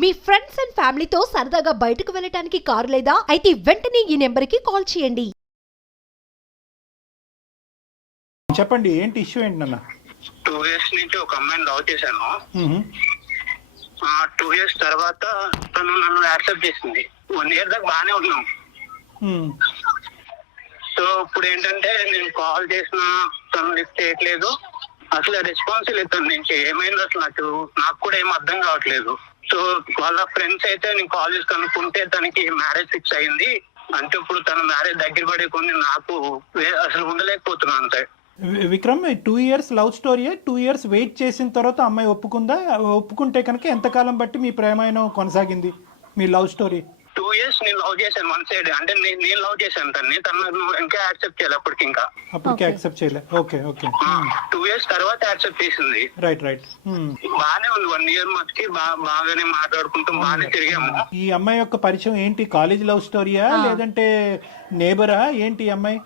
Me friends and ఫ్యామిలీతో సరదాగా బయటకు వెళ్ళటానికి కారు లేదా అయితే వెంటనే ఈ నెంబర్కి కాల్ చేయండి. చెప్పండి, ఏంటి ఇష్యూ ఏంటి నాన్న? 2 years నుంచి ఒక అమ్మాయిని లవ్ చేశాను. 2 years తర్వాత తను నన్ను యాక్సెప్ట్ చేసింది. 1 year దాకా బాగానే ఉన్నాం. సో ఇప్పుడు ఏంటంటే నేను కాల్ చేసినా తను లిఫ్ట్ చేయట్లేదు. అసలు రెస్పాన్స్ లేదు తన నుంచి. ఏమైంది అసలు నాకు కూడా ఏం అర్థం కావట్లేదు. సో వాళ్ళ ఫ్రెండ్స్ అయితే నేను కాల్ చేసి కనుక్కుంటే తనకి మ్యారేజ్ ఫిక్స్ అయింది. అంటే ఇప్పుడు తన మ్యారేజ్ దగ్గర పడే కొన్ని నాకు అసలు ఉండలేకపోతున్నాను అంతే. Vikram, 2 years love story. 2 years wait చేసిన తర్వాత అమ్మాయి ఒప్పుకుందా? ఒప్పుకుంటే కనుక ఎంతకాలం బట్టి మీ ప్రేమాయణం కొనసాగింది, మీ లవ్ స్టోరీ? 2 years నేను లవ్ చేశాను వన్ సైడ్. అంటే నేను లవ్ చేశాను తన్ని. తను ఇంకా యాక్సెప్ట్ చేయాలి అప్పటికి యాక్సెప్ట్ చేయలే. ఓకే 2 years తర్వాత యాక్సెప్ట్ చేసింది. రైట్. బాగానే ఉంది. 1 year మటుకి బాగానే మాట్లాడుకుంటూ బాగానే తిరిగాము. ఈ అమ్మాయి యొక్క పరిచయం ఏంటి? కాలేజ్ లవ్ స్టోరీయా లేదంటే నేబరా ఏంటి? ఈ అమ్మాయి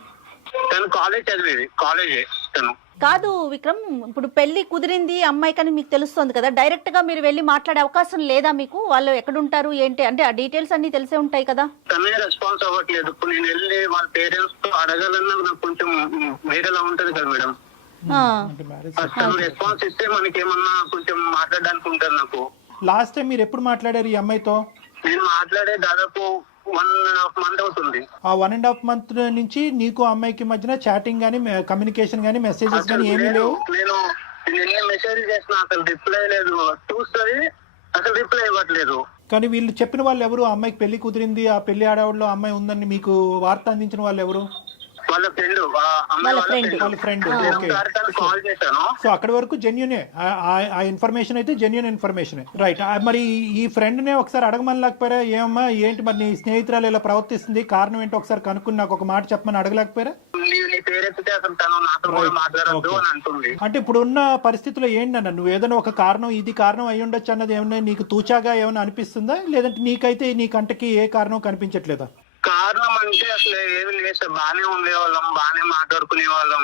తను కాలేజ్ చదివేది. కాలేజే తను. కాదు విక్రమ్, ఇప్పుడు పెళ్లి కుదిరింది అమ్మాయి కానీ మీకు తెలుస్తుంది కదా, డైరెక్ట్ గా మీరు వెళ్ళి మాట్లాడే అవకాశం లేదా మీకు? వాళ్ళు ఎక్కడుంటారు ఏంటి అంటే ఆ డీటెయిల్స్ అన్ని తెలిసే ఉంటాయి కదా. తనే రెస్పాన్స్ అవ్వట్లేదు. ఇప్పుడు నేను వెళ్ళి వాళ్ళ పేరెంట్స్ తో అడగాలన్నా నాకు కొంచెం వేరేలా ఉంటది కదా మేడం. తను రెస్పాన్స్ ఇస్తే మనకి ఏమన్నా కొంచెం మాట్లాడడానికి ఉంటుంది నాకు. లాస్ట్ టైం మీరు ఎప్పుడు మాట్లాడారు ఈ అమ్మాయితో? నేను మాట్లాడే దాదాపు 1.5 month అవుతుంది. ఆ 1.5 month నుంచి నీకు అమ్మాయికి మధ్యన చాటింగ్ గానీ, కమ్యూనికేషన్ గానీ, మెసేజెస్ గానీ ఏమీ లేవు? నేను ఎన్ని మెసేజ్ చేసినా అసలు రిప్లై లేదు. చూస్తుంది అసలు రిప్లై ఇవ్వట్లేదు. కానీ వీళ్ళు చెప్పిన వాళ్ళు ఎవరు? అమ్మాయికి పెళ్లి కుదిరింది, ఆ పెళ్లి ఆడవాళ్ళు అమ్మాయి ఉందని మీకు వార్త అందించిన వాళ్ళు ఎవరు? వాళ్ళ ఫ్రెండ్. వాళ్ళ ఫ్రెండ్. కాల్ చేశాను. సో అక్కడి వరకు జెన్యునే, ఆ ఇన్ఫర్మేషన్ అయితే జెన్యున్ ఇన్ఫర్మేషన్. రైట్. మరి ఈ ఫ్రెండ్ నే ఒకసారి అడగమని లేకపోయారా? ఏమమ్మా ఏంటి మరి నీ స్నేహితురాలు ఇలా ప్రవర్తిస్తుంది, కారణం ఏంటి ఒకసారి కనుక్కుని నాకు ఒక మాట చెప్పమని అడగలేకపోయారా? అంటే ఇప్పుడు ఉన్న పరిస్థితిలో ఏంటన్నా, నువ్వు ఏదైనా ఒక కారణం, ఇది కారణం అయి ఉండొచ్చు అన్నది ఏమన్నా నీకు తూచాగా ఏమైనా అనిపిస్తుందా? లేదంటే నీకైతే నీ కంటకి ఏ కారణం కనిపించట్లేదా? కారణం అంటే అసలు ఏమి లేదు సార్. బాగానే ఉండేవాళ్ళం, బాగానే మాట్లాడుకునే వాళ్ళం.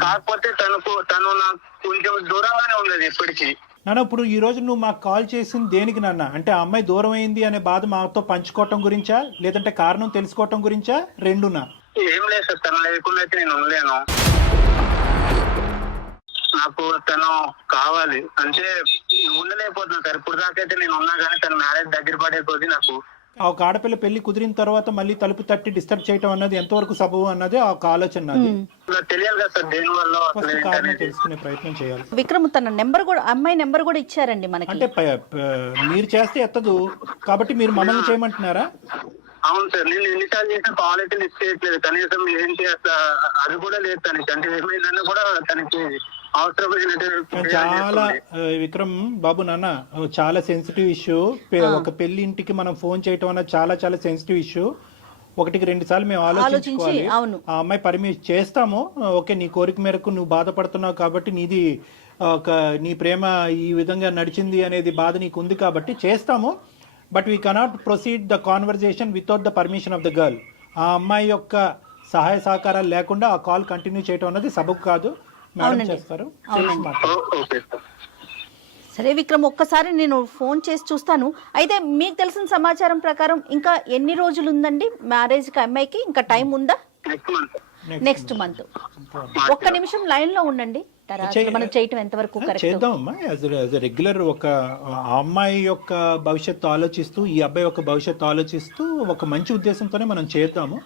కాకపోతే తను నాకు కొంచెం దూరంగానే ఉండేది ఎప్పటికీ. నాన్న, ఇప్పుడు ఈ రోజు నువ్వు మాకు కాల్ చేసింది దేనికి నాన్న? అంటే ఆ అమ్మాయి దూరం అయింది అనే బాధ మాతో పంచుకోవటం గురించా, లేదంటే కారణం తెలుసుకోవటం గురించా? రెండునా? ఏం లేదు సార్. తను లేకుండా అయితే నేను ఉండలేను. నాకు తను కావాలి అంటే ఉండలేకపోతున్నా సార్. ఇప్పుడు దాకైతే నేను ఉన్నా కానీ తన మ్యారేజ్ దగ్గర పడే కొద్ది నాకు ఒక ఆడపిల్ల పెళ్లి కుదిరిన తర్వాత మళ్ళీ తలుపు తట్టి డిస్టర్బ్ చేయటం అన్నది ఎంతవరకు సబబు అన్నది ఒక ఆలోచన నాది. తెలియాలి కదా సార్ దేని వల్ల కారణం తెలుసుకునే ప్రయత్నం చేయాలి. విక్రమ్ తన నెంబర్ కూడా, అమ్మాయి నెంబర్ కూడా ఇచ్చారండి మనకి. అంటే మీరు చేస్తే ఎత్తదు కాబట్టి మీరు మమ్మల్ని చేయమంటున్నారా? అవును సార్. నేను ఎన్నిసార్లు చేసిన కాల్ అయితే లిఫ్ట్ చేయట్లేదు. కనీసం ఏంటి అసలు అది కూడా లేదు తనకి. అంటే ఏమైందన్నా కూడా తనకి చాలా విక్రమ్ బాబు నాన్న, చాలా సెన్సిటివ్ ఇష్యూ. ఒక పెళ్లి ఇంటికి మనం ఫోన్ చేయటం అన్నది చాలా చాలా సెన్సిటివ్ ఇష్యూ. 1-2 సార్లు మేము ఆలోచించుకోవాలి. ఆ అమ్మాయి పర్మిషన్ చేస్తాము. ఓకే, నీ కోరిక మేరకు నువ్వు బాధపడుతున్నావు కాబట్టి, నీది నీ ప్రేమ ఈ విధంగా నడిచింది అనేది బాధ నీకు ఉంది కాబట్టి చేస్తాము. But we cannot proceed the conversation without the permission of the girl. ఆ అమ్మాయి యొక్క సహాయ సహకారాలు లేకుండా ఆ కాల్ కంటిన్యూ చేయటం అన్నది సబబు కాదు. సరే విక్రమ్, ఒక్కసారి నేను ఫోన్ చేసి చూస్తాను. అయితే మీకు తెలిసిన సమాచారం ప్రకారం ఇంకా ఎన్ని రోజులు ఉందండి మ్యారేజ్ కి అమ్మాయికి? ఇంకా టైం ఉందా? Next month. ఒక్క నిమిషం లైన్ లో ఉండండి. మనం చేయటం ఎంతవరకు చేద్దామమ్మా. రెగ్యులర్ ఒక అమ్మాయి యొక్క భవిష్యత్తు ఆలోచిస్తూ, ఈ అబ్బాయి యొక్క భవిష్యత్తు ఆలోచిస్తూ ఒక మంచి ఉద్దేశంతోనే మనం చేద్దాము.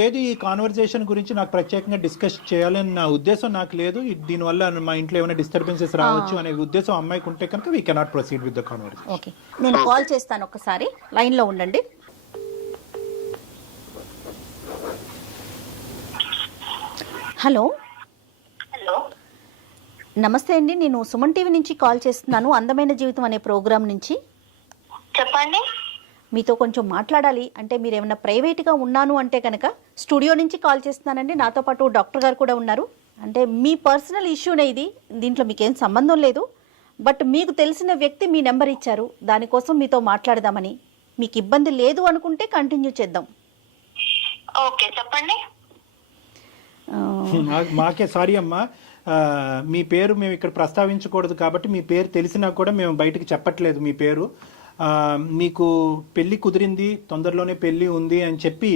లేదు ఈ కాన్వర్జేషన్ గురించి నాకు ప్రత్యేకంగా డిస్కస్ చేయాలని నా ఉద్దేశం నాకు లేదు. దీనివల్ల మా ఇంట్లో ఏమైనా డిస్టర్బెన్సెస్ రావచ్చు అనే ఉద్దేశం అమ్మాయికి ఉంటే కనుక we cannot proceed with the conversation. Okay, నేను కాల్ చేస్తాను. ఒకసారి లైన్ లో ఉండండి. హలో. నమస్తే అండి, నేను సుమన్ టీవీ నుంచి కాల్ చేస్తున్నాను, అందమైన జీవితం అనే ప్రోగ్రాం నుంచి. చెప్పండి. మీతో కొంచెం మాట్లాడాలి. అంటే మీరు ఏమైనా ప్రైవేట్గా ఉన్నాను అంటే కనుక స్టూడియో నుంచి కాల్ చేస్తున్నానండి. నాతో పాటు డాక్టర్ గారు కూడా ఉన్నారు. అంటే మీ పర్సనల్ ఇష్యూనే ఇది, దీంట్లో మీకేం సంబంధం లేదు. బట్ మీకు తెలిసిన వ్యక్తి మీ నెంబర్ ఇచ్చారు, దానికోసం మీతో మాట్లాడదామని. మీకు ఇబ్బంది లేదు అనుకుంటే కంటిన్యూ చేద్దాం. ఓకే చెప్పండి. మాకే సారీ అమ్మా, మీ పేరు మేము ఇక్కడ ప్రస్తావించకూడదు కాబట్టి మీ పేరు తెలిసినా కూడా మేము బయటకు చెప్పట్లేదు మీ పేరు. మీకు పెళ్లి కుదిరింది, తొందరలోనే పెళ్లి ఉంది అని చెప్పి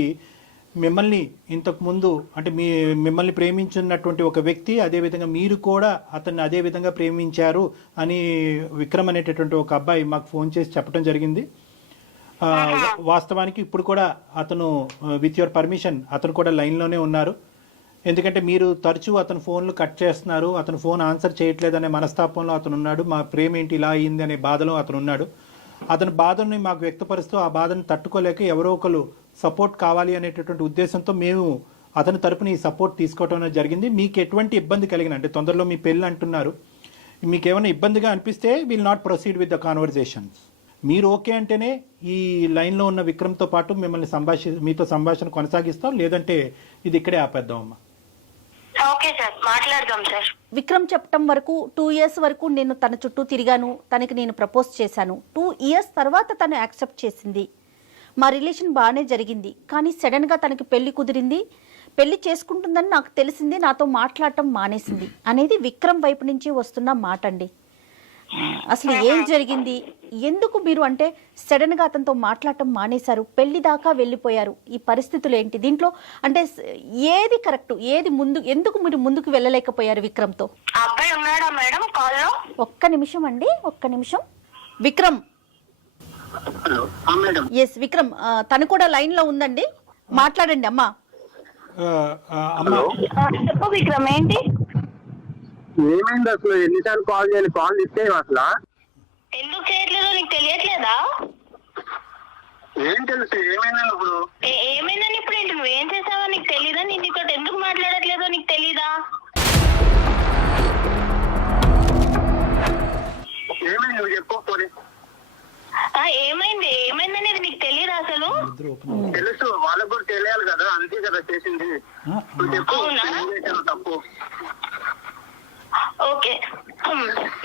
మిమ్మల్ని ఇంతకు ముందు అంటే మిమ్మల్ని ప్రేమించున్నటువంటి ఒక వ్యక్తి, అదేవిధంగా మీరు కూడా అతన్ని అదే విధంగా ప్రేమించారు అని విక్రమ్ అనేటటువంటి ఒక అబ్బాయి మాకు ఫోన్ చేసి చెప్పడం జరిగింది. వాస్తవానికి ఇప్పుడు కూడా అతను విత్ యువర్ పర్మిషన్ అతను కూడా లైన్లోనే ఉన్నారు. ఎందుకంటే మీరు తరచూ అతను ఫోన్లు కట్ చేస్తున్నారు, అతను ఫోన్ ఆన్సర్ చేయట్లేదనే మనస్తాపంలో అతను ఉన్నాడు. మా ప్రేమ ఏంటి ఇలా అయింది అనే బాధలో అతను ఉన్నాడు. అతని బాధని మాకు వ్యక్తపరుస్తూ ఆ బాధను తట్టుకోలేక ఎవరో ఒకరు సపోర్ట్ కావాలి అనేటటువంటి ఉద్దేశంతో మేము అతని తరపున ఈ సపోర్ట్ తీసుకోవడం అనేది జరిగింది. మీకు ఎటువంటి ఇబ్బంది కలిగిన అంటే తొందరలో మీ పెళ్ళి అంటున్నారు, మీకు ఏమైనా ఇబ్బందిగా అనిపిస్తే will not proceed with the conversations. మీరు ఓకే అంటేనే ఈ లైన్లో ఉన్న విక్రమ్తో పాటు మిమ్మల్ని మీతో సంభాషణ కొనసాగిస్తాం, లేదంటే ఇది ఇక్కడే ఆపేద్దాం అమ్మా. ఓకే సార్, మాట్లాడదాం సార్. విక్రమ్ చెప్పటం వరకు 2 years వరకు నేను తన చుట్టూ తిరిగాను, తనకి నేను ప్రపోజ్ చేశాను. 2 years తర్వాత తను యాక్సెప్ట్ చేసింది, మా రిలేషన్ బాగానే జరిగింది. కానీ సడన్గా తనకి పెళ్లి కుదిరింది, పెళ్లి చేసుకుంటుందని నాకు తెలిసింది, నాతో మాట్లాడటం మానేసింది అనేది విక్రమ్ వైపు నుంచి వస్తున్న మాట అండి. అసలు ఏం జరిగింది, ఎందుకు మీరు అంటే సడన్గా అతనితో మాట్లాడటం మానేశారు, పెళ్లి దాకా వెళ్ళిపోయారు, ఈ పరిస్థితులు ఏంటి, దీంట్లో అంటే ఏది కరెక్ట్, ఏది ముందు, ఎందుకు మీరు ముందుకు వెళ్ళలేకపోయారు విక్రమ్తో? అబ్బాయి ఉన్నాడా మేడం కాల్లో? ఒక్క నిమిషం అండి, ఒక్క నిమిషం. విక్రమ్, ఎస్ విక్రమ్, తను కూడా లైన్ లో ఉందండి, మాట్లాడండి అమ్మా. చెప్పు విక్రమ్, ఏంటి ఏమైంది అసలు? ఎన్నిసార్లు కాల్ చేయాలి? కాల్ ఇస్తే అసలు ఎందుకు చేయట్లేదో నీకు తెలియట్లేదా? ఏం తెలుసు? ఏమైందని ఇప్పుడు? ఏమైందని ఇప్పుడు ఏంటి? నువ్వేం చేసావో నీకు తెలీదా? నేను నీతో ఎందుకు మాట్లాడట్లేదో నీకు తెలీదా? ఏమైంది నువ్వు చెప్పకపోతే? ఏమైంది ఏమైందనేది నీకు తెలీదా అసలు? తెలుసు, వాళ్ళకు కూడా తెలియాలి కదా, అంతే కదా చేసింది. అవునా? తప్పు. ఓకే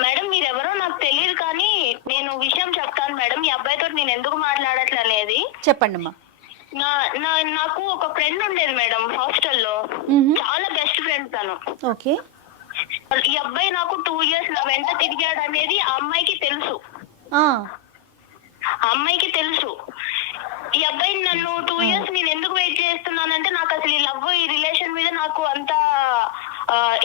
మేడం, మీరెవరో నాకు తెలియదు, కానీ నేను విషయం చెప్తాను మేడం. ఈ అబ్బాయితో నేను ఎందుకు మాట్లాడట్లే అనేది చెప్పండి అమ్మా. నాకు ఒక ఫ్రెండ్ ఉండేది మేడం హాస్టల్లో, చాలా బెస్ట్ ఫ్రెండ్ తను. ఓకే. ఈ అబ్బాయి నాకు 2 years నా వెంట తిరిగాడు అనేది ఆ అమ్మాయికి తెలుసు. అమ్మాయికి తెలుసు. ఈ అబ్బాయి నన్ను 2 years నేను ఎందుకు వెయిట్ చేస్తున్నానంటే, నాకు అసలు ఈ లవ్, ఈ రిలేషన్ మీద నాకు అంత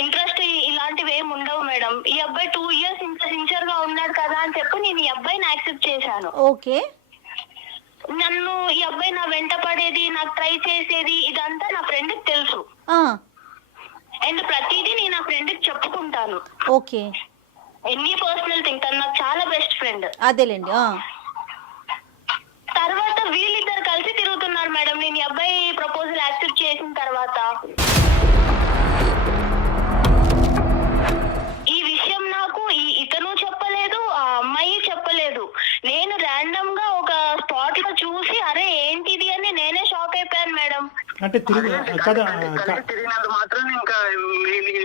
ఇంట్రెస్ట్ ఇలాంటివి ఏమి ఉండవు మేడం. ఈ అబ్బాయి 2 years ఇంత సిన్సియర్ గా ఉన్నాడు కదా అని చెప్పి నేను ఈ అబ్బాయిని యాక్సెప్ట్ చేశాను. ఓకే. నన్ను ఈ అబ్బాయి నా వెంట పడేది, నాకు ట్రై చేసేది, ఇదంతా నా ఫ్రెండ్ కి తెలుసు. అండ్ ప్రతిదీ నేను నా ఫ్రెండ్ కి చెప్పుకుంటాను. ఓకే. ఎన్ని పర్సనల్ థింగ్, తను నాకు చాలా బెస్ట్ ఫ్రెండ్. అదేలేండి. తర్వాత వీళ్ళిద్దరు కలిసి తిరుగుతున్నారు మేడం, నేను ఈ అబ్బాయి ప్రపోజల్ యాక్సెప్ట్ చేసిన తర్వాత. ఈ విషయం నాకు ఇతను చెప్పలేదు, ఆ అమ్మాయి చెప్పలేదు. నేను ర్యాండమ్ గా ఒక స్పాట్ లో చూసి అరే ఏంటిది అని నేనే షాక్ అయిపోయాను మేడం. అంటే తిరిగినంత మాత్రం ఇంకా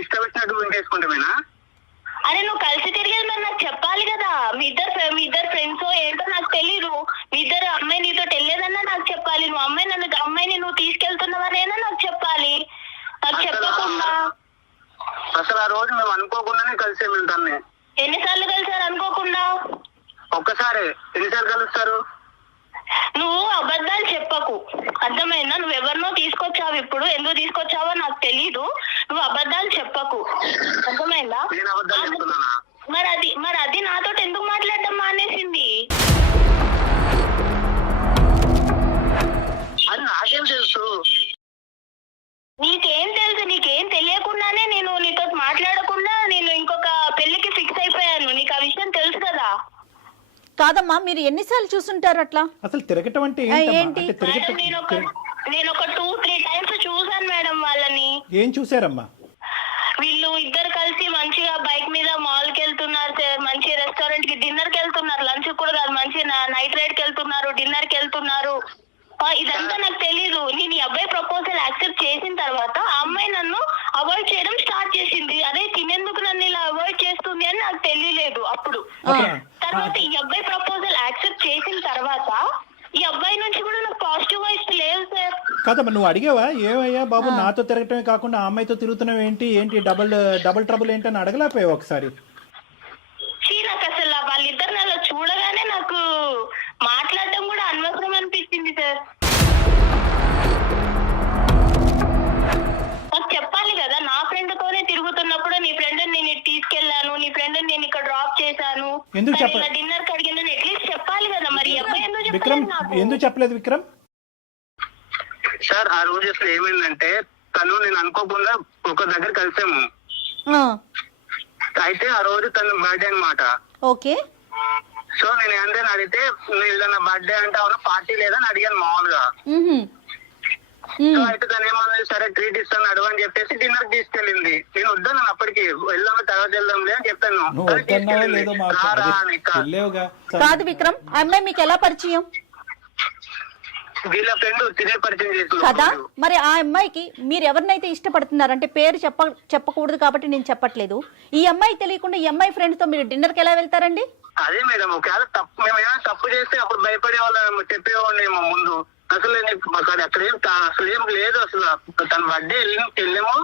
ఇష్టం వచ్చినట్టు చేసుకుంటామేనా? అరే నువ్వు కలిసి తిరిగేది మరి నాకు చెప్పాలి కదా. మీ ఇద్దరు ఫ్రెండ్స్ ఏంటో నాకు తెలీదు. మీ ఇద్దరు అమ్మాయి నీతో వెళ్ళేదన్నా నాకు చెప్పాలి. నువ్వు అమ్మాయిని నువ్వు తీసుకెళ్తున్నావనేనా నాకు చెప్పాలి. నాకు చెప్పకుండా అసలు ఆ రోజు మేము అనుకోకుండానే కలిసాము. ఇంటర్నే ఎన్నిసార్లు కలిసారు అనుకోకుండా? ఒక్కసారి. ఎన్నిసార్లు కలుస్తారు? నువ్వు అబద్ధాలు చెప్పకు, అర్థమైందా? నువ్వు ఎవరినో తీసుకొచ్చావు, ఇప్పుడు ఎందుకు తీసుకొచ్చావో నాకు తెలీదు. నువ్వు అబద్ధాలు చెప్పకు, అర్థమైందా? మరి అది నాతో ఎందుకు మాట్లాడటం మానేసింది? అది నాకేం తెలుసు? నీకేం తెలుసు? నీకేం తెలియకుండానే నేను నీతో మాట్లాడకుండా నేను ఇంకొక పెళ్లికి ఫిక్స్ అయిపోయాను. నీకు ఆ విషయం తెలుసు కదా? కాదమ్మా, మీరు ఎన్నిసార్లు చూసుంటారు అట్లా? అసలు తిరగటం అంటే ఏంటి? నేను ఒక 2-3 times చూసాను మేడం వాళ్ళని. ఏం చూసారమ్మా? వీళ్ళు ఇద్దరు కలిసి మంచిగా బైక్ మీద మాల్ కి వెళ్తున్నారు సార్, మంచి రెస్టారెంట్ కి డిన్నర్ కి వెళ్తున్నారు, లంచ్ కూడా కాదు, మంచి నైట్ రైడ్ కి వెళ్తున్నారు, డిన్నర్ కి వెళ్తున్నారు. ఇదంతా నాకు తెలీదు. నేను ఈ అబ్బాయి ప్రపోజల్ యాక్సెప్ట్ చేసిన తర్వాత ఆ అమ్మాయి నన్ను అవాయిడ్ చేయడం స్టార్ట్ చేసింది. అదే తినేందుకు నన్ను ఇలా అవాయిడ్ చేస్తుంది అని నాకు తెలియలేదు అప్పుడు. తర్వాత ఈ అబ్బాయి ప్రపోజల్ యాక్సెప్ట్ చేసిన తర్వాత ఈ అబ్బాయి నుంచి కూడా నాకు పాజిటివ్ వైబ్స్ లేవు సార్. కదా మరి నువ్వు అడిగావా ఏమయ్యా బాబు నాతో తిరగటమే కాకుండా ఆ అమ్మాయితో తిరుగుతున్నావు ఏంటి డబుల్ ట్రబుల్ ఏంటి అని అడగలేకపోయావు ఒకసారి? నాకు అసలు వాళ్ళిద్దరిని అలా చూడగానే నాకు మాట్లాడటం కూడా అనవసరం అనిపించింది సార్. నాకు చెప్పాలి కదా, నా ఫ్రెండ్ తోనే తిరుగుతున్నప్పుడు నీ ఫ్రెండ్ నేను తీసుకెళ్లాను, నీ ఫ్రెండ్ నేను ఇక్కడ డ్రాప్ చేశాను, డిన్నర్ కి అడిగిందని అట్లీస్ట్ చెప్పాలి కదా. మరి అబ్బాయి ఎందుకు చెప్పలేదు విక్రమ్? సార్ ఆ రోజు అసలు ఏమైందంటే తను నేను అనుకోకుండా ఒక దగ్గర కలిసాము. అయితే ఆ రోజు తన బర్త్డే అన్నమాట. ఓకే. సో నేను ఏంటని అడిగితే నా బర్త్డే అంటే అవును పార్టీ లేదని అడిగాను మామూలుగా. సో అయితే తను ఏమన్నా సరే ట్రీట్ ఇస్తాను అడవని చెప్పేసి డిన్నర్ తీసుకెళ్ళింది. నేను వద్దాను అప్పటికి, వెళ్దాము తర్వాత వెళ్దాంలే అని చెప్పాను. కాదు విక్రమ్, అమ్మాయి మీకు ఎలా పరిచయం? వీళ్ళ ఫ్రెండ్ తినే పరిచయం చేస్తుంది కదా. మరి ఆ అమ్మాయికి మీరు ఎవరినైతే ఇష్టపడుతున్నారు అంటే పేరు చెప్పకూడదు కాబట్టి నేను చెప్పట్లేదు, ఈ అమ్మాయి తెలియకుండా ఈ అమ్మాయి ఫ్రెండ్ తో మీరు డిన్నర్ కి ఎలా వెళ్తారండి? అదే మేడం, ఒకవేళ తప్పు మేము ఏమైనా తప్పు చేస్తే అప్పుడు భయపడే వాళ్ళం చెప్పేవాళ్ళేమో ముందు. అసలు అక్కడ అసలు ఏం లేదు. అసలు తన బర్త్డే వెళ్ళాము,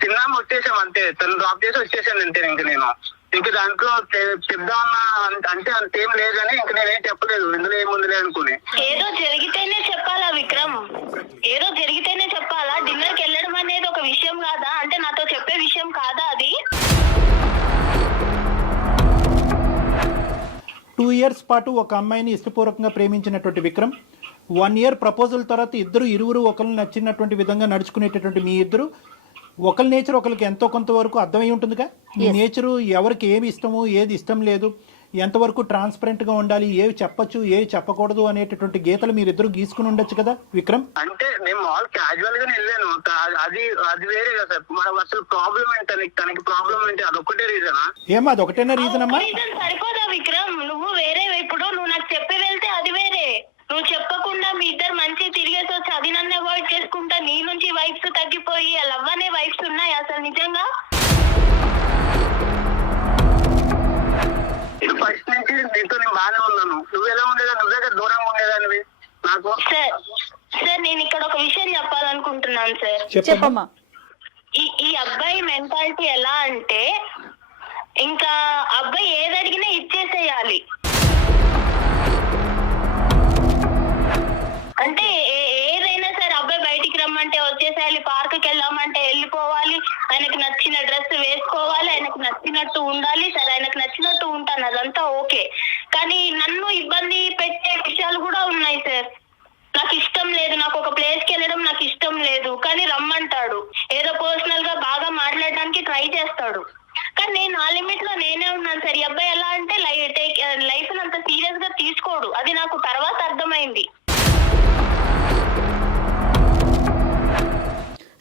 తిన్నాము, వచ్చేసాం అంతే. తను డ్రాప్ చేసి వచ్చేసాను అంతే. ఇంక దాంట్లో చెప్దామన్నా అంటే అంతేం లేదని ఇంక నేనేం చెప్పలేదు, ఇందులో ఏముందిలే అనుకుని. ఏదో జరిగితేనే చెప్పాలా విక్రమ్? ఏదో జరిగితేనే చెప్పాలా? డిన్నర్ కి వెళ్ళడం అనేది ఒక విషయం కాదా? అంటే నాతో చెప్పే విషయం కాదా అది? 2 years పాటు ఒక అమ్మాయిని ఇష్టపూర్వకంగా ప్రేమించినటువంటి విక్రమ్ 1 year ప్రపోజల్ తర్వాత ఇరువురు ఒకరు నచ్చినటువంటి విధంగా నడుచుకునేటటువంటి మీ ఇద్దరు ఒకరి నేచర్ ఒకరికి ఎంతో కొంతవరకు అర్థమై ఉంటుందిగా. ఈ నేచరు ఎవరికి ఏమి ఇష్టము ఏది ఇష్టం లేదు, ఎంతవరకు ట్రాన్స్పరెంట్ గా ఉండాలి, ఏవి చెప్పచ్చు ఏవి చెప్పకూడదు అనేటటువంటి గీతలు మీరిద్దరు గీసుకుని ఉండొచ్చు కదా విక్రమ్. అంటే నేను మామూలు క్యాజువల్ గానే వెళ్ళాను, అది వేరే కదా. మనం అసలు ప్రాబ్లం ఏంటి, తనకి ప్రాబ్లం ఏంటి, అదొక్కటే రీజనా? ఏమా అదొకటేనా రీజన్ అమ్మా? సరిపోదా విక్రమ్? నువ్వు వేరే, ఇప్పుడు నువ్వు నాకు చెప్పి వెళ్తే అది వేరే, నువ్వు చెప్పకుండా మీ ఇద్దరు మంచి తిరిగేసి వచ్చి అది నన్ను అవాయిడ్ చేసుకుంటా నీ నుంచి వైఫ్స్ తగ్గిపోయి లవ్ అనే వైఫ్స్ ఉన్నాయి అసలు నిజంగా? ఫస్ట్ నుంచి నీతో నేను బాగానే ఉన్నాను, నువ్వు ఎలా ఉండేదా? నువ్వు దగ్గర దూరంగా ఉండేదానివి నాకు. సార్ నేను ఇక్కడ ఒక విషయం చెప్పాలనుకుంటున్నాను సార్. చెప్పమ్మా. ఈ అబ్బాయి మెంటాలిటీ ఎలా అంటే ఇంకా అబ్బాయి ఏది అడిగినా ఇచ్చేసేయాలి. అంటే ఏదైనా సరే అబ్బాయి బయటికి రమ్మంటే వచ్చేసేయాలి, పార్క్కి వెళ్ళామంటే వెళ్ళిపోవాలి, ఆయనకు నచ్చిన డ్రెస్ వేసుకోవాలి, ఆయనకు నచ్చినట్టు ఉండాలి. సరే ఆయనకు నచ్చినట్టు ఉంటాను, అదంతా ఓకే. కానీ నన్ను ఇబ్బంది పెట్టే విషయాలు కూడా ఉన్నాయి సార్. నాకు ఇష్టం లేదు, నాకు ఒక ప్లేస్కి వెళ్ళడం నాకు ఇష్టం లేదు, కానీ రమ్మంటాడు. ఏదో పర్సనల్ గా బాగా మాట్లాడడానికి ట్రై చేస్తాడు, కానీ నేను ఆ లిమిట్ లో నేనే ఉన్నాను సార్. ఈ అబ్బాయి ఎలా అంటే లైఫ్ అంత సీరియస్ గా తీసుకోడు, అది నాకు తర్వాత అర్థమైంది.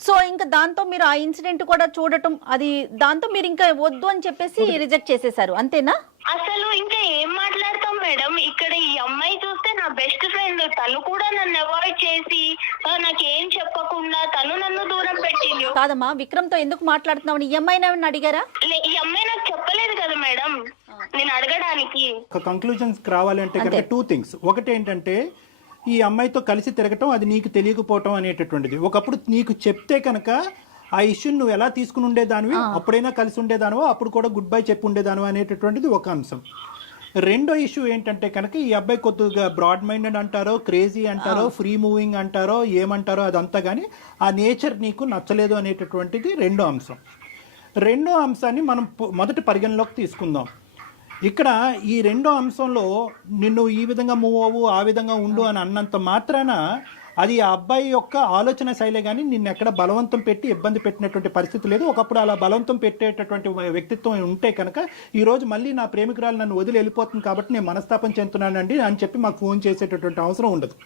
సో ఇంకా దాంతో మీరు ఆ ఇన్సిడెంట్ కూడా చూడటం, అది దాంతో మీరు ఇంకా వద్దు అని చెప్పేసి రిజెక్ట్ చేసేసారు అంతేనా? అసలు ఇంకా ఏం మాట్లాడతాం మేడం, ఇక్కడ ఈ అమ్మాయి చూస్తే నా బెస్ట్ ఫ్రెండ్, తను కూడా నన్ను అవాయిడ్ చేసి నాకేం చెప్పకుండా తను నన్ను దూరం పెట్టింది. కాదమ్మా, విక్రమ్ తో ఎందుకు మాట్లాడుతున్నావు? ఈ అమ్మాయిని ఏమన్నా అడిగారా? ఈ అమ్మాయి నాకు చెప్పలేదు కదా మేడం నేను అడగడానికి. ఒక కంక్లూజన్స్ రావాలంటే కనుక 2 things. ఒకటి ఏంటంటే ఈ అమ్మాయితో కలిసి తిరగటం అది నీకు తెలియకపోవటం అనేటటువంటిది. ఒకప్పుడు నీకు చెప్తే కనుక ఆ ఇష్యూని నువ్వు ఎలా తీసుకుని ఉండేదానివి, అప్పుడైనా కలిసి ఉండేదానివో, అప్పుడు కూడా గుడ్ బై చెప్పి ఉండేదానివో అనేటటువంటిది ఒక అంశం. రెండో ఇష్యూ ఏంటంటే కనుక ఈ అబ్బాయి కొద్దిగా బ్రాడ్ మైండెడ్ అంటారో, క్రేజీ అంటారో, ఫ్రీ మూవింగ్ అంటారో, ఏమంటారో అదంతా, కానీ ఆ నేచర్ నీకు నచ్చలేదు అనేటటువంటిది రెండో అంశం. రెండో అంశాన్ని మనం మొదటి పరిగణలోకి తీసుకుందాం. ఇక్కడ ఈ రెండో అంశంలో నిన్ను ఈ విధంగా మూవ్ అవ్వు, ఆ విధంగా ఉండు అని అన్నంత మాత్రాన అది ఆ అబ్బాయి యొక్క ఆలోచన శైలే, కానీ నిన్ను ఎక్కడ బలవంతం పెట్టి ఇబ్బంది పెట్టినటువంటి పరిస్థితి లేదు. ఒకప్పుడు అలా బలవంతం పెట్టేటటువంటి వ్యక్తిత్వం ఉంటే కనుక ఈరోజు మళ్ళీ నా ప్రేమికురాలు నన్ను వదిలి వెళ్ళిపోతుంది కాబట్టి నేను మనస్తాపం చెందుతున్నానండి అని చెప్పి మాకు ఫోన్ చేసేటటువంటి అవసరం ఉండదు.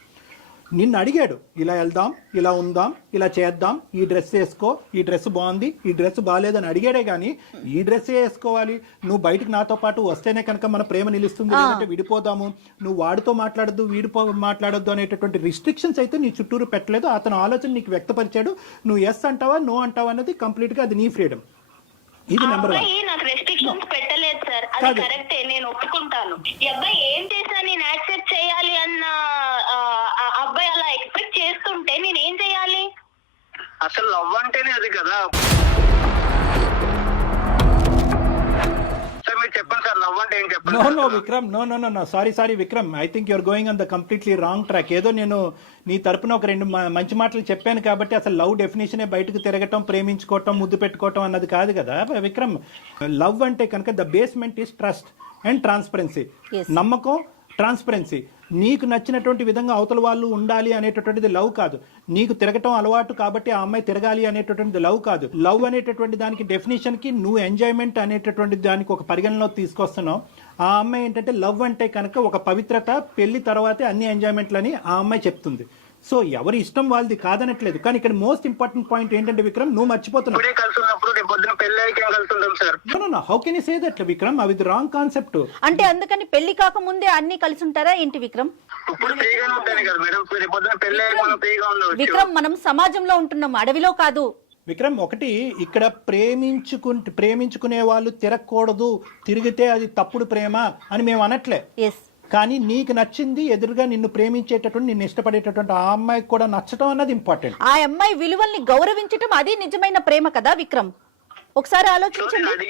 నిన్ను అడిగాడు, ఇలా వెళ్దాం, ఇలా ఉందాం, ఇలా చేద్దాం, ఈ డ్రెస్ వేసుకో, ఈ డ్రెస్ బాగుంది, ఈ డ్రెస్ బాగాలేదని అడిగాడే కానీ ఈ డ్రెస్సే వేసుకోవాలి, నువ్వు బయటకు నాతో పాటు వస్తేనే కనుక మన ప్రేమ నిలుస్తుంది, లేదంటే విడిపోదాము, నువ్వు వాడితో మాట్లాడద్దు మాట్లాడొద్దు అనేటటువంటి రిస్ట్రిక్షన్స్ అయితే నీ చుట్టూరు పెట్టలేదు. అతను ఆలోచన నీకు వ్యక్తపరిచాడు. నువ్వు ఎస్ అంటావా నో అంటావా అనేది కంప్లీట్గా అది నీ ఫ్రీడమ్. ఇది నెంబర్ 1. నాకు రెస్ట్రిక్షన్స్ పెట్టలేదు సార్, అది కరెక్టే, నేను ఒప్పుకుంటాను. ఈ అబ్బాయి ఏం చేసినా నేను యాక్సెప్ట్ చేయాలి అన్న అబ్బాయి అలా ఎక్స్పెక్ట్ చేస్తుంటే నేను అసలు లవ్ అంటేనే అది కదా సార్. మీరు చెప్పండి సార్, లవ్ అంటే ఏం చెప్పండి. No Vikram, no sorry Vikram, I think you're going on the completely wrong track. ఏదో నేను నీ తరపున ఒక రెండు మంచి మాటలు చెప్పాను కాబట్టి అసలు లవ్ డెఫినేషనే బయటకు తిరగటం, ప్రేమించుకోవటం, ముద్దు పెట్టుకోవటం అన్నది కాదు కదా విక్రమ్. లవ్ అంటే కనుక the basement is trust and transparency. నమ్మకం, ట్రాన్స్పరెన్సీ. నీకు నచ్చినటువంటి విధంగా అవతల వాళ్ళు ఉండాలి అనేటటువంటిది లవ్ కాదు. నీకు తిరగటం అలవాటు కాబట్టి ఆ అమ్మాయి తిరగాలి అనేటటువంటిది లవ్ కాదు. లవ్ అనేటటువంటి దానికి డెఫినేషన్ కి నువ్వు ఎంజాయ్మెంట్ అనేటటువంటి దానికి ఒక పరిగణలో తీసుకొస్తున్నావు. ఆ అమ్మాయి ఏంటంటే లవ్ అంటే కనుక ఒక పవిత్రత, పెళ్లి తర్వాతే అన్ని ఎంజాయ్మెంట్లని ఆ అమ్మాయి చెప్తుంది. సో ఎవరి ఇష్టం వాళ్ళది కాదనట్లేదు. కానీ ఇక్కడ మోస్ట్ ఇంపార్టెంట్ పాయింట్ ఏంటంటే విక్రమ్, నువ్వు మర్చిపోతున్నావు. How can you say that Vikram? అవి రాంగ్ కాన్సెప్ట్. అంటే అందుకని పెళ్లి కాక ముందే అన్ని కలిసి ఉంటారా ఏంటి విక్రమ్? విక్రమ్, మనం సమాజంలో ఉంటున్నాం, అడవిలో కాదు. విక్రమ్, ఒకటి ఇక్కడ ప్రేమించుకునే వాళ్ళు తిరగకూడదు, తిరిగితే అది తప్పుడు ప్రేమ అని మేము అనట్లే. కానీ నీకు నచ్చింది, ఎదురుగా నిన్ను ప్రేమించేటటువంటి, నిన్ను ఇష్టపడేటటువంటి ఆ అమ్మాయికి కూడా నచ్చటం అన్నది ఇంపార్టెంట్. ఆ అమ్మాయి విలువల్ని గౌరవించటం అది నిజమైన ప్రేమ కదా విక్రమ్? ఒకసారి ఆలోచించండి.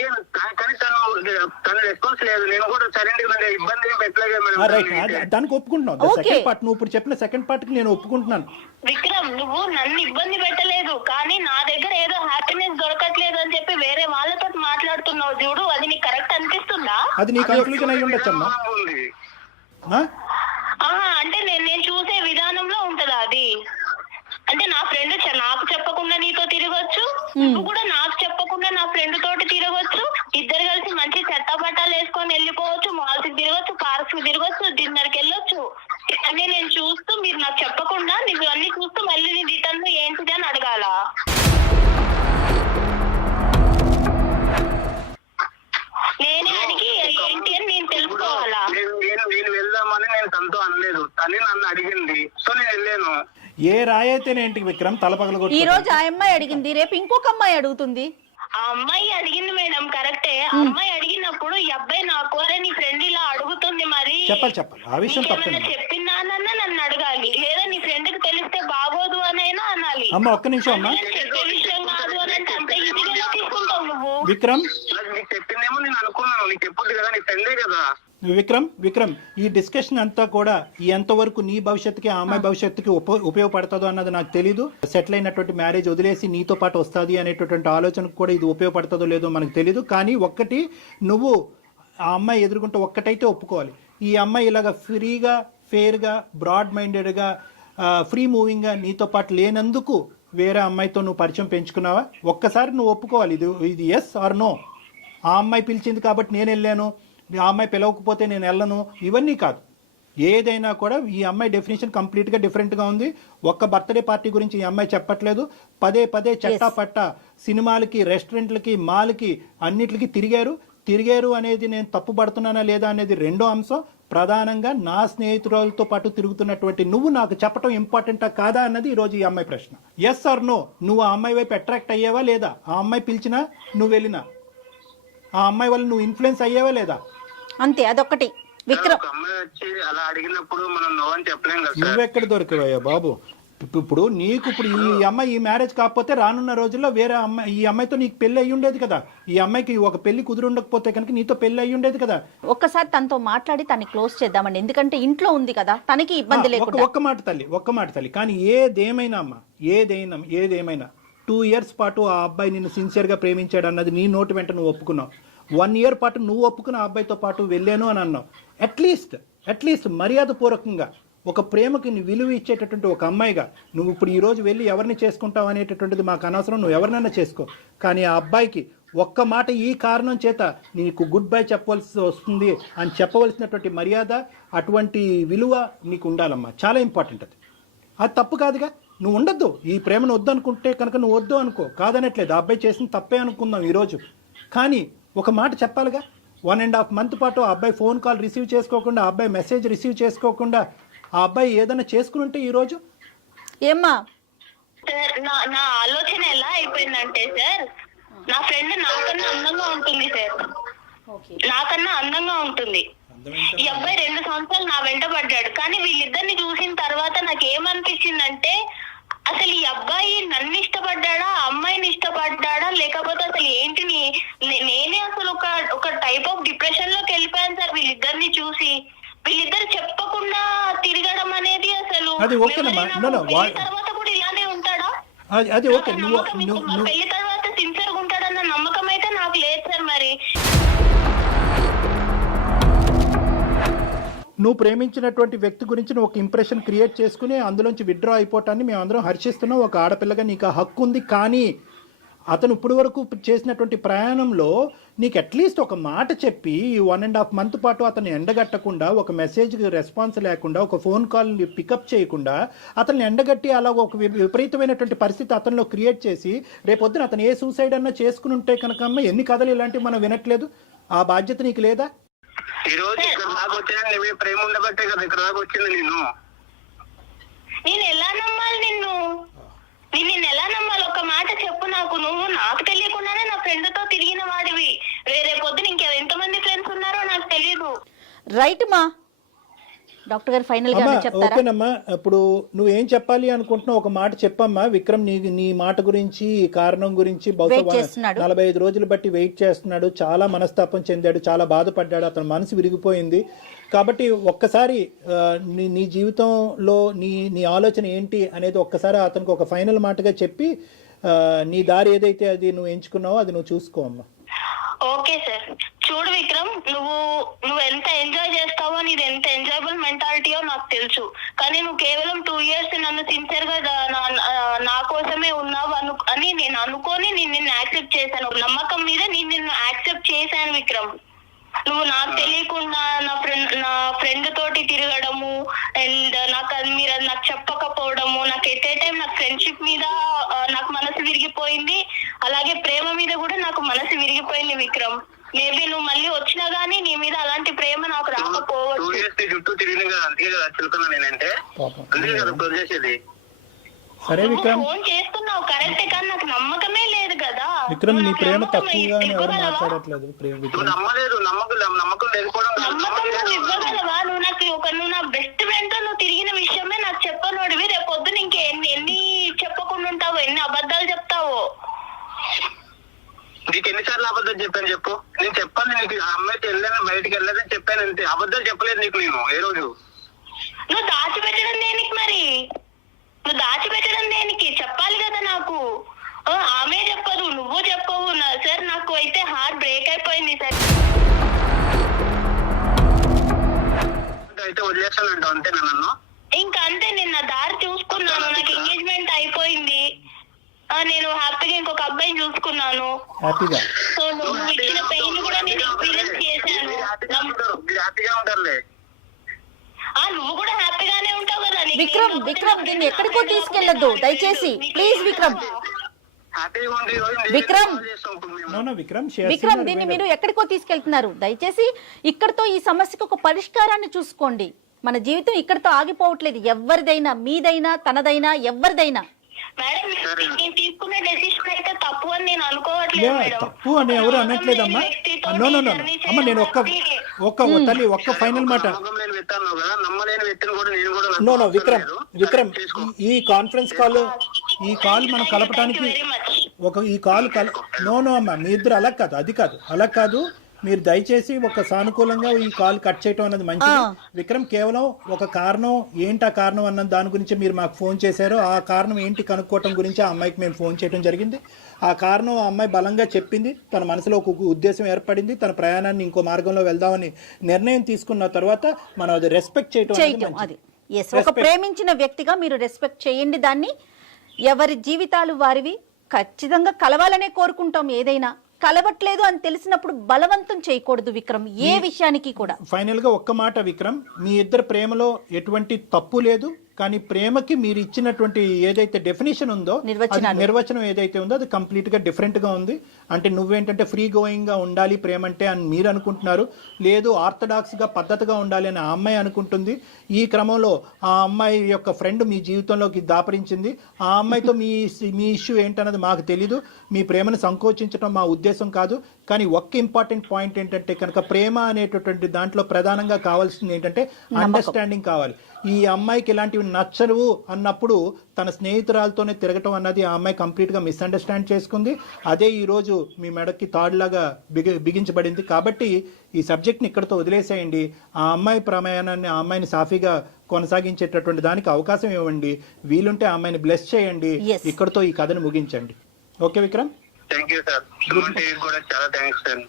దానికి ఒప్పుకుంటున్నావు. సెకండ్ పార్ట్, నువ్వు ఇప్పుడు చెప్పిన సెకండ్ పార్ట్ కి నేను ఒప్పుకుంటున్నాను. విక్రమ్, నువ్వు నన్ను ఇబ్బంది పెట్టలేదు, కానీ నా దగ్గర ఏదో హ్యాపీనెస్ దొరకట్లేదు అని చెప్పి వేరే వాళ్ళతో మాట్లాడుతున్నావు చూడు, అది నీకు కరెక్ట్ అనిపిస్తుందా? అది నీ కన్ఫ్యూజన్ అయి ఉండొచ్చమ్మా. అంటే నేను చూసే విధానంలో ఉంటదా అది? అంటే నా ఫ్రెండ్ నాకు చెప్పకుండా నీతో తిరగొచ్చు, నువ్వు కూడా నాకు చెప్పకుండా నా ఫ్రెండ్ తోటి తిరగొచ్చు, ఇద్దరు కలిసి మంచి చెత్త బట్టాలు వేసుకొని వెళ్ళిపోవచ్చు, మాల్స్ కి తిరగొచ్చు, పార్క్స్ కి తిరగొచ్చు, డిన్నర్ కి వెళ్ళొచ్చు. అన్ని నేను చూస్తూ మీరు నాకు చెప్పకుండా నువ్వు అన్ని చూస్తూ మళ్ళీ నీ రిటర్న్ లో ఏంటిది అని అడగాల? నేనే అడిగి ఏంటి అని నేను తెలుసుకోవాలా? నేను వెళ్దామని నేను తనతో అనలేదు, తనే నన్ను అడిగింది, సో నేను వెళ్ళాను. ఏ రాయైతేనేంటి విక్రమ్, తలపగల ఈ రోజు ఆ అమ్మాయి అడిగింది, రేపు ఇంకొక అమ్మాయి అడుగుతుంది. ఆ అమ్మాయి అడిగింది మేడం, కరెక్టే. ఆ అమ్మాయి అడిగినప్పుడు ఈ అబ్బాయి నాకు అరే నీ ఫ్రెండ్ ఇలా అడుగుతుంది, మరి చెప్పాలి ఆ విషయం చెప్పిందానన్నా నన్ను అడగాలి, లేదా నీ ఫ్రెండ్ కి తెలిస్తే బాగోదు అనైనా అనాలి. అమ్మ ఒక్క నిమిషం అమ్మా. చెప్పే విషయం కాదు అని అంటే అంత ఈజీగా తీసుకుంటావు నువ్వు. విక్రమ్, నీకు చెప్పిందేమో నేను అనుకున్నాను, నీకు చెప్పొద్దు కదా, నీ ఫ్రెండే కదా. విక్రమ్, ఈ డిస్కషన్ అంతా కూడా ఎంతవరకు నీ భవిష్యత్తుకి, ఆ అమ్మాయి భవిష్యత్తుకి ఉపయోగపడుతుందో అన్నది నాకు తెలీదు. సెటిల్ అయినటువంటి మ్యారేజ్ వదిలేసి నీతో పాటు వస్తుంది అనేటటువంటి ఆలోచనకు కూడా ఇది ఉపయోగపడుతుందో లేదో మనకు తెలీదు. కానీ ఒక్కటి, నువ్వు ఆ అమ్మాయి ఎదుర్కొంటే ఒక్కటైతే ఒప్పుకోవాలి, ఈ అమ్మాయి ఇలాగ ఫ్రీగా, ఫెయిర్గా, బ్రాడ్ మైండెడ్గా, ఫ్రీ మూవింగ్గా నీతో పాటు లేనందుకు వేరే అమ్మాయితో నువ్వు పరిచయం పెంచుకున్నావా? ఒక్కసారి నువ్వు ఒప్పుకోవాలి, ఇది ఎస్ ఆర్ నో. ఆ అమ్మాయి పిలిచింది కాబట్టి నేను వెళ్ళాను, ఆ అమ్మాయి పిలవకపోతే నేను వెళ్ళను, ఇవన్నీ కాదు. ఏదైనా కూడా ఈ అమ్మాయి డెఫినేషన్ కంప్లీట్గా డిఫరెంట్గా ఉంది. ఒక్క బర్త్డే పార్టీ గురించి ఈ అమ్మాయి చెప్పట్లేదు. పదే చట్టా సినిమాలకి, రెస్టారెంట్లకి, మాల్కి, అన్నిటికి తిరిగారు అనేది నేను తప్పు పడుతున్నానా లేదా అనేది రెండో అంశం. ప్రధానంగా నా స్నేహితులతో పాటు తిరుగుతున్నటువంటి నువ్వు నాకు చెప్పడం ఇంపార్టెంటా కాదా అన్నది ఈరోజు ఈ అమ్మాయి ప్రశ్న. ఎస్ ఆర్ నో, నువ్వు ఆ అమ్మాయి వైపు అట్రాక్ట్ అయ్యావా లేదా? ఆ అమ్మాయి పిలిచినా నువ్వు వెళ్ళినా, ఆ అమ్మాయి వల్ల నువ్వు ఇన్ఫ్లుయెన్స్ అయ్యావా లేదా? అంతే, అదొకటి. విక్రమ్, అమ్మాయి వచ్చి అలా అడిగినప్పుడు మనం నో అని చెప్పలేం కదా. నువ్వెక్కడ దొరికావయ్యా బాబు? ఇప్పుడు నీకు ఇప్పుడు ఈ అమ్మాయి ఈ మ్యారేజ్ కాకపోతే రానున్న రోజుల్లో వేరే అమ్మాయి, ఈ అమ్మాయితో నీకు పెళ్లి అయ్యి ఉండేది కదా. ఈ అమ్మాయికి ఒక పెళ్లి కుదురుండకపోతే కనుక నీతో పెళ్లి అయ్యి ఉండేది కదా. ఒక్కసారి తనతో మాట్లాడి తనని క్లోజ్ చేద్దామండి, ఎందుకంటే ఇంట్లో ఉంది కదా, తనకి ఇబ్బంది లేకుండా. ఒక్క మాట తల్లి. కానీ ఏదేమైనా అమ్మా, ఏదేమైనా 2 years పాటు ఆ అబ్బాయి నిన్ను సిన్సియర్గా ప్రేమించాడు అన్నది నీ నోటి వెంట నువ్వు ఒప్పుకున్నావు. 1 year పాటు నువ్వు ఒప్పుకున్న ఆ అబ్బాయితో పాటు వెళ్ళాను అని అన్నావు. అట్లీస్ట్ మర్యాదపూర్వకంగా ఒక ప్రేమకి విలువ ఇచ్చేటటువంటి ఒక అమ్మాయిగా నువ్వు ఇప్పుడు ఈ రోజు వెళ్ళి ఎవరిని చేసుకుంటావు అనేటటువంటిది మాకు అనవసరం, నువ్వు ఎవరినైనా చేసుకో. కానీ ఆ అబ్బాయికి ఒక్క మాట ఈ కారణం చేత నీకు గుడ్ బై చెప్పవలసి వస్తుంది అని చెప్పవలసినటువంటి మర్యాద, అటువంటి విలువ నీకు ఉండాలమ్మా. చాలా ఇంపార్టెంట్ అది తప్పు కాదుగా. నువ్వు ఉండొద్దు, ఈ ప్రేమను వద్దు అనుకుంటే కనుక నువ్వు వద్దు అనుకో, కాదనట్లేదు. ఆ అబ్బాయి చేసిన తప్పే అనుకుందాం ఈరోజు. కానీ ఒక మాట చెప్పాలిగా. 1.5 month పాటు ఆ అబ్బాయి ఫోన్ కాల్ రిసీవ్ చేసుకోకుండా, ఆ అబ్బాయి మెసేజ్ రిసీవ్ చేసుకోకుండా ఆ అబ్బాయి ఏదైనా చేసుకుని ఉంటే ఈరోజు ఏమ్మా? సార్, నా ఆలోచన ఎలా అయిపోయిందంటే సార్, నా ఫ్రెండ్ నాకన్నా అందంగా ఉంటుంది సార్, నాకన్నా అందంగా ఉంటుంది. ఈ అబ్బాయి 2 సంవత్సరాలు నా వెంట పడ్డాడు. కానీ వీళ్ళిద్దరిని చూసిన తర్వాత నాకు ఏమనిపించిందంటే, అసలు అసలు ఈ అబ్బాయి నన్ను ఇష్టపడ్డాడా, అమ్మాయిని ఇష్టపడ్డాడా, లేకపోతే అసలు ఏంటి నేనే అసలు ఒక టైప్ ఆఫ్ డిప్రెషన్ లోకి వెళ్ళిపోయాను సార్ వీళ్ళిద్దరిని చూసి. వీళ్ళిద్దరు చెప్పకుండా తిరగడం అనేది అసలు అది ఓకేనమ్మా. పెళ్లి తర్వాత కూడా ఇలానే ఉంటాడా? అది ఓకే. పెళ్లి తర్వాత సిన్సియర్ గా ఉంటాడన్న నమ్మకం అయితే నాకు లేదు సార్. మరి నువ్వు ప్రేమించినటువంటి వ్యక్తి గురించి నువ్వు ఒక ఇంప్రెషన్ క్రియేట్ చేసుకుని అందులోంచి విత్డ్రా అయిపోవటాన్ని మేము అందరం హర్షిస్తున్నాం. ఒక ఆడపిల్లగా నీకు ఆ హక్కు ఉంది. కానీ అతను ఇప్పుడు వరకు చేసినటువంటి ప్రయాణంలో నీకు అట్లీస్ట్ ఒక మాట చెప్పి 1.5 month పాటు అతన్ని ఎండగట్టకుండా, ఒక మెసేజ్కి రెస్పాన్స్ లేకుండా, ఒక ఫోన్ కాల్ని పికప్ చేయకుండా అతన్ని ఎండగట్టి అలా ఒక విపరీతమైనటువంటి పరిస్థితి అతనిలో క్రియేట్ చేసి రేపొద్దున అతను ఏ సూసైడ్ అన్నా చేసుకుని ఉంటే కనుక అమ్మ ఎన్ని కథలు ఇలాంటివి మనం వినట్లేదు. ఆ బాధ్యత నీకు లేదా? ఈ రోజు ఇక్కడ దాకా వచ్చినా నీ ప్రేమ ఉండబట్టే కదా ఇక్కడ దాకా వచ్చింది. నేను ఎలా నమ్మాలి నిన్ను ఎలా నమ్మాలి? ఒక మాట చెప్పు నాకు. నువ్వు నాకు తెలియకుండానే నా ఫ్రెండ్ తో తిరిగిన వాడివి. రేరే పొద్దున ఎంతమంది ఫ్రెండ్స్ ఉన్నారో నాకు తెలీదు. రైట్ మా డాక్టర్ గారు ఫైనల్ గా చెప్తారా? ఓకేనమ్మా. ఇప్పుడు నువ్వేం చెప్పాలి అనుకుంటున్నావు ఒక మాట చెప్పమ్మా. విక్రమ్ నీ మాట గురించి, కారణం గురించి బహుశా 45 రోజులు బట్టి వెయిట్ చేస్తున్నాడు. చాలా మనస్తాపం చెందాడు, చాలా బాధపడ్డాడు, అతని మనసు విరిగిపోయింది. కాబట్టి ఒక్కసారి నీ జీవితంలో నీ ఆలోచన ఏంటి అనేది ఒక్కసారి అతనికి ఒక ఫైనల్ మాటగా చెప్పి నీ దారి ఏదైతే అది నువ్వు ఎంచుకున్నావో అది నువ్వు చూసుకో అమ్మా. Okay sir. చూడు విక్రమ్, నువ్వు ఎంత ఎంజాయ్ చేస్తావో, నీది ఎంత ఎంజాయబుల్ మెంటాలిటీయో నాకు తెలుసు. కానీ నువ్వు కేవలం 2 years నన్ను సిన్సియర్ గా నా కోసమే ఉన్నావు అని నేను అనుకొని నిన్ను యాక్సెప్ట్ చేశాను. నమ్మకం మీద నిన్ను యాక్సెప్ట్ చేశాను విక్రమ్. నువ్వు నాకు తెలియకుండా నా ఫ్రెండ్ తోటి తిరగడము అండ్ మీరు నాకు చెప్పకపోవడము, నాకు ఎట్ ఏ టైం నాకు ఫ్రెండ్షిప్ మీద నాకు మనసు విరిగిపోయింది, అలాగే ప్రేమ మీద కూడా నాకు మనసు విరిగిపోయింది విక్రమ్. మేబీ నువ్వు మళ్ళీ వచ్చినా గానీ నీ మీద అలాంటి ప్రేమ నాకు రాకపోవచ్చు. చుట్టూ తిరిగిన కదా, అందుకే కదా చిలుకున్నా నేనంటే, అందుకే కదా వదిలేసేది. సరే విక్రమ్, ఫోన్ చేస్తున్నావు కరెక్టే, కానీ నాకు నమ్మకమే లేదు కదా. విక్రమ్ నీ ప్రేమ తక్కువగా ఎవరు మాట్లాడట్లేదు. నమ్మలేదు, నమ్మకం లేకపోవడం. నమ్మకం నువ్వు ఇవ్వగలవా? నువ్వు నా బెస్ట్ ఫ్రెండ్ తో నువ్వు తిరిగిన విషయమే నాకు చెప్పనోడివి. రేపు పొద్దున ఎన్ని చెప్పకుండా ఉంటావో, ఎన్ని అబద్ధాలు చెప్తావో. నీకు ఎన్నిసార్లు అబద్ధాలు చెప్పాను చెప్పు. నేను చెప్పాను నీకు, ఆ అమ్మాయికి వెళ్ళాను, బయటికి వెళ్ళాలని చెప్పాను అంతే. అబద్ధాలు చెప్పలేదు నీకు నేను ఏ రోజు. నువ్వు దాచిపెట్టడం దేనికి మరి? నువ్వు దాచిపెట్టడం దేనికి? చెప్పాలి కదా నాకు. ఆమె చెప్పదు, నువ్వు చెప్పవు సార్. నాకు అయితే హార్ట్ బ్రేక్ అయిపోయింది సార్. అయితే వదిలేస్తానంట అంతేనా నన్ను? ఇంకా అంతే, నేను నా దారి చూసుకున్నాను. నాకు ఎంగేజ్మెంట్ అయిపోయింది. నేను హ్యాపీగా ఇంకొక అబ్బాయిని చూసుకున్నాను. సో నువ్వు ఇచ్చిన పెయిన్ కూడా నేను ఎక్స్పీరియన్స్ చేశాను. హ్యాపీగా ఉంటారులే. నువ్వు కూడా హ్యాపీగానే ఉంటావు కదా. విక్రమ్ దీన్ని ఎక్కడికో తీసుకెళ్లొద్దు దయచేసి, ప్లీజ్ విక్రమ్. విక్రమ్ దీన్ని మీరు ఎక్కడికో తీసుకెళ్తున్నారు. దయచేసి ఇక్కడతో ఈ సమస్యకు ఒక పరిష్కారాన్ని చూసుకోండి. మన జీవితం ఇక్కడతో ఆగిపోవట్లేదు. ఎవరిదైనా, మీదైనా, తనదైనా, ఎవరిదైనా. మేడం, నేను తీసుకున్న డెసిషన్ అయితే తప్పు అని నేను అనుకోవట్లేదు మేడం. తప్పు అని ఎవరు అనట్లేదమ్మా. అమ్మ నేను ఒక్క ఫైనల్ మాట. విక్రమ్ ఈ కాన్ఫరెన్స్ కాల్ మనం కలపడానికి అమ్మా మీ ఇద్దరు అలా కాదు. మీరు దయచేసి ఒక సానుకూలంగా ఈ కాల్ కట్ చేయటం అన్నది మంచిది. విక్రమ్ కేవలం ఒక కారణం ఏంటి, ఆ కారణం అన్న దాని గురించి మీరు మాకు ఫోన్ చేశారు. ఆ కారణం ఏంటి కనుక్కోవటం గురించి ఆ అమ్మాయికి మేము ఫోన్ చేయడం జరిగింది. ఆ కారణం ఆ అమ్మాయి బలంగా చెప్పింది. తన మనసులో ఒక ఉద్దేశం ఏర్పడింది. తన ప్రయాణాన్ని ఇంకో మార్గంలో వెళ్దామని నిర్ణయం తీసుకున్న తర్వాత మనం అది రెస్పెక్ట్ చేయటం అది. ఒక ప్రేమించిన వ్యక్తిగా మీరు రెస్పెక్ట్ చేయండి దాన్ని. ఎవరి జీవితాలు వారివి. ఖచ్చితంగా కలవాలనే కోరుకుంటాం. ఏదైనా కలవట్లేదు అని తెలిసినప్పుడు బలవంతం చేయకూడదు విక్రమ్, ఏ విషయానికి కూడా. ఫైనల్ గా ఒక్క మాట విక్రమ్, మీ ఇద్దరు ప్రేమలో ఎటువంటి తప్పు లేదు. కానీ ప్రేమకి మీరు ఇచ్చినటువంటి ఏదైతే డెఫినేషన్ ఉందో, నిర్వచనం ఏదైతే ఉందో అది కంప్లీట్ గా డిఫరెంట్ గా ఉంది. అంటే నువ్వేంటంటే ఫ్రీ గోయింగ్గా ఉండాలి ప్రేమ అంటే అని మీరు అనుకుంటున్నారు. లేదు ఆర్థడాక్స్గా పద్ధతిగా ఉండాలి అని ఆ అమ్మాయి అనుకుంటుంది. ఈ క్రమంలో ఆ అమ్మాయి యొక్క ఫ్రెండ్ మీ జీవితంలోకి దాపరించింది. ఆ అమ్మాయితో మీ ఇష్యూ ఏంటన్నది మాకు తెలీదు. మీ ప్రేమను సంకోచించడం మా ఉద్దేశం కాదు. కానీ ఒక్క ఇంపార్టెంట్ పాయింట్ ఏంటంటే కనుక ప్రేమ అనేటటువంటి దాంట్లో ప్రధానంగా కావాల్సింది ఏంటంటే అండర్స్టాండింగ్ కావాలి. ఈ అమ్మాయికి ఇలాంటివి నచ్చరు అన్నప్పుడు తన స్నేహితురాలతోనే తిరగటం అన్నది ఆ అమ్మాయి కంప్లీట్గా మిస్అండర్స్టాండ్ చేసుకుంది. అదే ఈరోజు మీ మెడకి తాడులాగా బిగించబడింది. కాబట్టి ఈ సబ్జెక్ట్ని ఇక్కడితో వదిలేసేయండి. ఆ అమ్మాయి ప్రయాణాన్ని ఆ అమ్మాయిని సాఫీగా కొనసాగించేటటువంటి దానికి అవకాశం ఇవ్వండి. వీలుంటే ఆ అమ్మాయిని బ్లెస్ చేయండి. ఇక్కడితో ఈ కథను ముగించండి. Okay Vikram, thank you sir. కూడా చాలా థ్యాంక్స్ సార్.